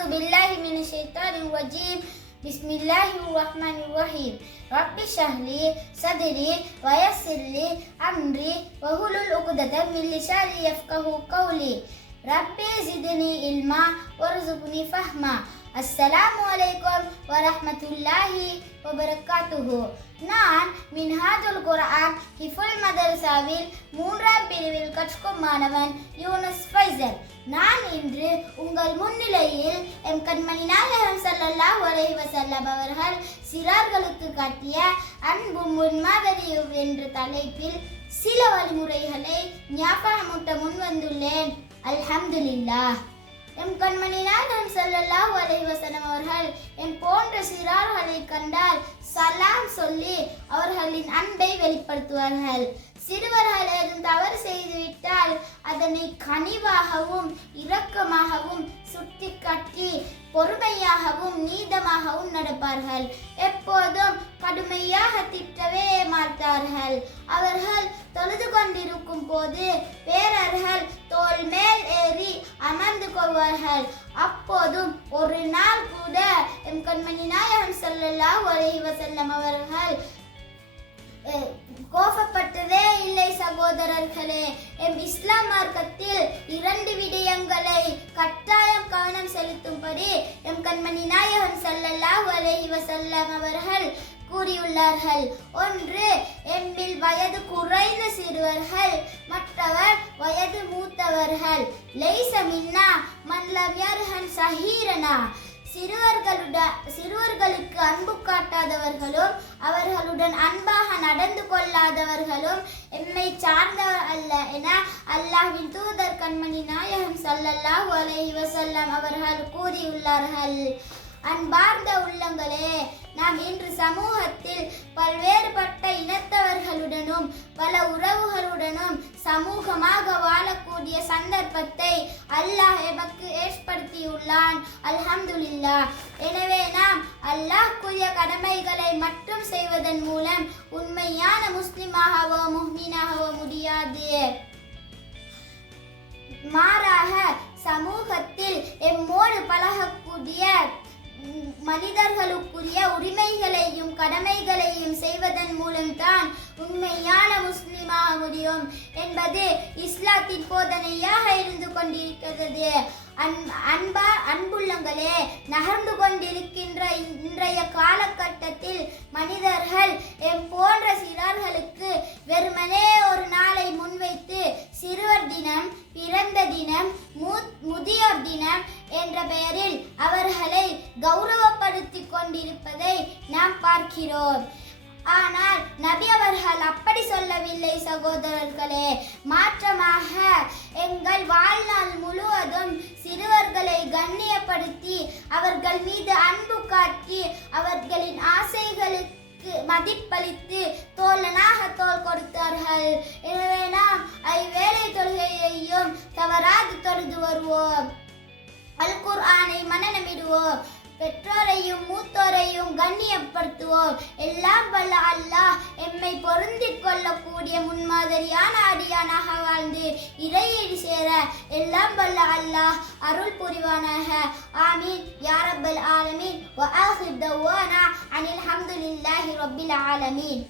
أعوذ بالله من الشيطان الرجيم بسم الله الرحمن الرحيم رب اشرح لي صدري ويسر لي أمري واحلل عقدة من لساني يفقهوا قولي ربي زدني علما وارزقني فهما அஸ்ஸலாமு அலைக்கும் வரஹ்மத்துல்லாஹி வபரகாத்துஹு. நான் மின்ஹாஜுல் குர்ஆன் ஹிஃபுல் மதரசாவில் 3ஆம் பிரிவில் கற்கும் மாணவன் யூனுஸ் ஃபைசல். நான் இன்று உங்கள் முன்னிலையில் எம் கண்மணி நாயகம் ஸல்லல்லாஹு அலைஹி வஸல்லம் அவர்கள் சிறார்களுக்கு காட்டிய அன்பும் முன்மாதிரியும் என்ற தலைப்பில் சில வழிமுறைகளை ஞாபகமூட்ட முன்வந்துள்ளேன். அல்ஹம்துலில்லாஹ். எம் கண்மணி நாயகம் ஸல்லல்லாஹு அலைஹி வஸல்லம் அவர்கள் எம் போன்ற சிறார்களை கண்டால் சலாம் சொல்லி அவர்களின் அன்பை வெளிப்படுத்துவார்கள். சிறுவர்கள் ஏதும் தவறு செய்துவிட்டால் அதனை கனிவாகவும் இரக்கமாகவும் சுட்டிக்காட்டி பொறுமையாகவும் நீதமாகவும் நடப்பார்கள். எப்போதும் கடுமையாக திட்டவே மாட்டார்கள். அவர்கள் தொழுது கொண்டிருக்கும் போது பேரர்கள் தோள் மேல் ஏறி அமர்ந்து கொள்வார்கள். அப்போதும் ஒரு நாள் கூட எம் கண்மணி நாயகம் ஸல்லல்லாஹு அலைஹி வஸல்லம் அவர்கள் கோபப்பட்டதே இல்லை. சகோதரர்களே, எம் இஸ்லாம் மார்க்கத்தில் 2 விடயங்களை கட்டாயம் கவனம் செலுத்தும்படி எம் கண்மணி நாயகம் ஸல்லல்லாஹு அலைஹி வஸல்லம் அவர்கள் கூறியுள்ளார்கள். ஒன்று, எம்மில் வயது குறைந்த சிறுவர்கள், மற்றவர் வயது மூத்தவர்கள். லைஸ மின்னா மன் லம் யர்ஹம் ஸஹீரனா. சிறுவர்களுக்கு அன்பு காட்டாதவர்களும் அவர்களுடன் அன்பாக நடந்து கொள்ளாதவர்களும் எம்மை சார்ந்தவர் அல்ல என அல்லாஹ்வின் தூதர் கண்மணி நாயகம் ஸல்லல்லாஹு அலைஹி வஸல்லம் அவர்கள் கூறியுள்ளார்கள். அன்பார்ந்த உள்ளங்களே, நாம் இன்று சமூகத்தில் பல்வேறுபட்ட இனத்தவர்களுடனும் பல உறவுகளுடனும் சமூகமாக வாழக்கூடிய சந்தர்ப்பத்தை அல்லாஹ் எமக்கு ஏற்படுத்தியுள்ளான். அல்ஹம்துலில்லாஹ். எனவே நாம் அல்லாஹ்வுடைய கடமைகளை மட்டும் செய்வதன் மூலம் உண்மையான முஸ்லிமாகவோ முஃமினாகவோ முடியாது. மாறாக சமூகத்தில் எம்மோடு பழகக்கூடிய மனிதர்களுக்குரிய உரிமைகளையும் கடமைகளையும் செய்வதன் மூலம்தான் உண்மையான முஸ்லிமாக முடியும் என்பது இஸ்லாத்தின் போதனையாக இருந்து கொண்டிருக்கிறது. அன்புள்ளங்களே, நகர்ந்து கொண்டிருக்கின்ற இன்றைய காலகட்டத்தில் மனிதர்கள் எம் போன்ற சிறார்களுக்கு வெறுமனே ஒரு நாளை முன்வைத்து சிறுவர் தினம், பிறந்த தினம், முதியோர் தினம் என்ற பெயரில் அவர்களை கௌரவப்படுத்தி கொண்டிருப்பதை நாம் பார்க்கிறோம். ஆனால் நபி அவர்கள் அப்படி சொல்லவில்லை சகோதரர்களே. மாற்றமாக எங்கள் வாழ்நாள் முழுவதும் சிறுவர்களை கண்ணியப்படுத்தி அவர்கள் மீது அன்பு காட்டி அவர்களின் ஆசைகளுக்கு மதிப்பளித்து தோழனாக தோள் கொடுத்தார்கள். எனவே நாம் ஐவேளை தொழுகையையும் தவறாது தொழுது வருவோம். அல் குர்ஆனை மனனமிடுவோம். பெற்றோரையும் மூத்தோரையும் கண்ணியப்படுத்துவோம். எல்லாம் வல்ல அல்லாஹ் எம்மை பொருந்திக் கொள்ளக்கூடிய முன்மாதிரியான அடியானாக வாழ்ந்து இறையீடு சேர எல்லாம் வல்ல அல்லாஹ் அருள் புரிவானாக. ஆமீன் யா ரப்பல் ஆலமீன். வ ஆகிர் தவானா அனில் ஹம்துலில்லாஹி ரப்பில் ஆலமீன்.